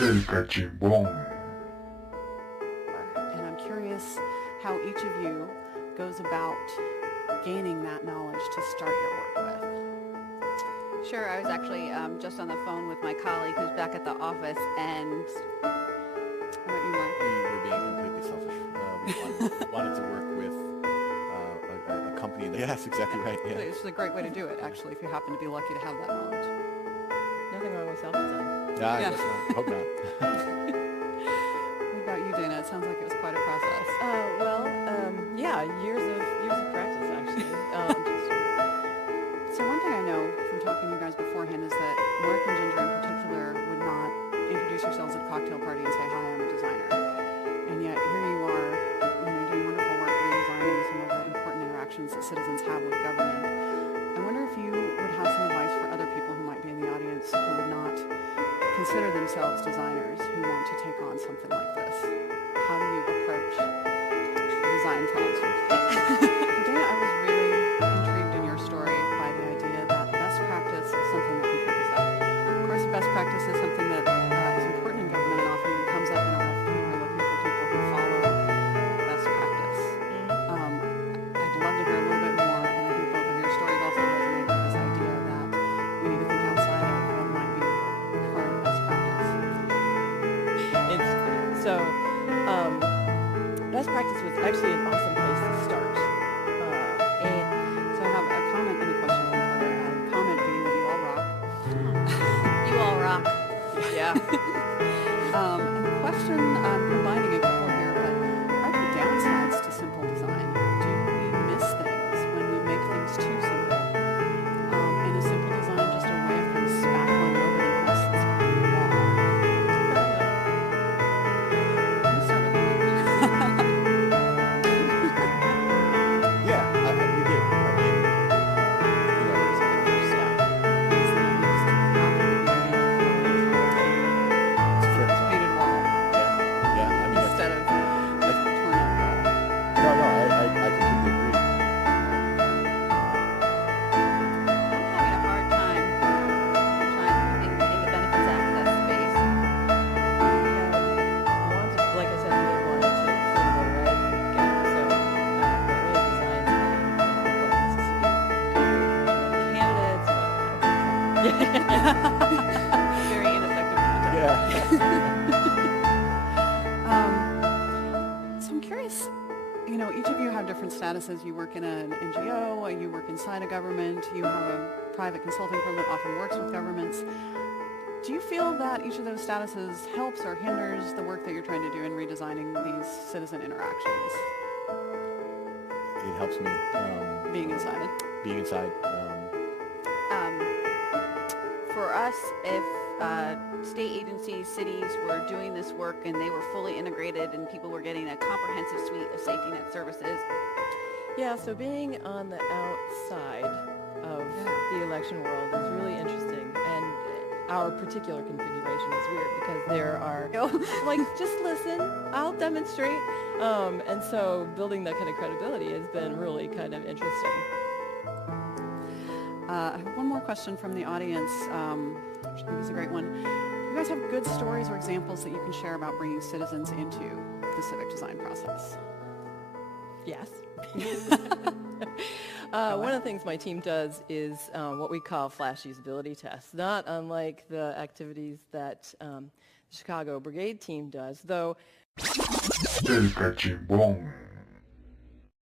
El cachimbón. And I'm curious how each of you goes about gaining that knowledge to start your work with. Sure, I was actually just on the phone with my colleague who's back at the office, and How about you, Mark? We were being completely selfish. We wanted to work with a company that... Yes, exactly right. Yeah. It's a great way to do it, actually, if you happen to be lucky to have that knowledge. Nothing wrong with self-design. Yeah, I Yeah. guess not. Hope not. What about you, Dana? It sounds like it was quite a process. Yeah, years of practice actually. So one thing I know from talking to you guys beforehand is that Mark and Ginger in particular would not introduce yourselves at a cocktail party and say, "Hi, I'm a designer." And yet here you are, doing wonderful work redesigning some of the important interactions that citizens have with government. I wonder if you would have some advice for other people who might be in the audience who would not consider themselves designers who want to take on something like this. How do you approach the design process? Dana, I was really intrigued in your story by the idea that best practice is something that can pick us up. Of course, best practice is something that is important in government and often even comes up in RFP. We're looking for people who follow best practice. I'd love to hear a little bit more, and I think both of your stories also resonate with this idea that we need to think outside of what might be current best practice. Best practice was actually an awesome place to start. So I have a comment and a question from Twitter. Comment being that you all rock. you all rock. Yeah. And the question, combining a couple here, but are there downsides to simple design? Do we miss things when we make things too simple? And is simple design just a way of kind of spackling over the mess that's behind the wall? Let's start with you. Yeah, we do. I mean, There's a big first step. Is that at least half of the beginning it's fair design. painted wall Yeah, I mean, instead of torn up wall. no, I completely agree. I'm having a hard time trying in the benefits access space. Like I said, we really wanted to fill the red gap, so really designed candidates, Very ineffective content. So I'm curious, each of you have different statuses. You work in an NGO, you work inside a government, you have a private consulting firm that often works with governments. Do you feel that each of those statuses helps or hinders the work that you're trying to do in redesigning these citizen interactions, It helps me being inside? being inside. For us, if state agencies, cities were doing this work and they were fully integrated and people were getting a comprehensive suite of safety net services, Yeah, so being on the outside of the election world is really interesting, and our particular configuration is weird because there are, just listen, I'll demonstrate, and so building that kind of credibility has been really kind of interesting. I have one more question from the audience, which I think is a great one. You guys have good stories or examples that you can share about bringing citizens into the civic design process? Yes. One of the things my team does is what we call flash usability tests, not unlike the activities that the Chicago Brigade team does, though El cachimbón.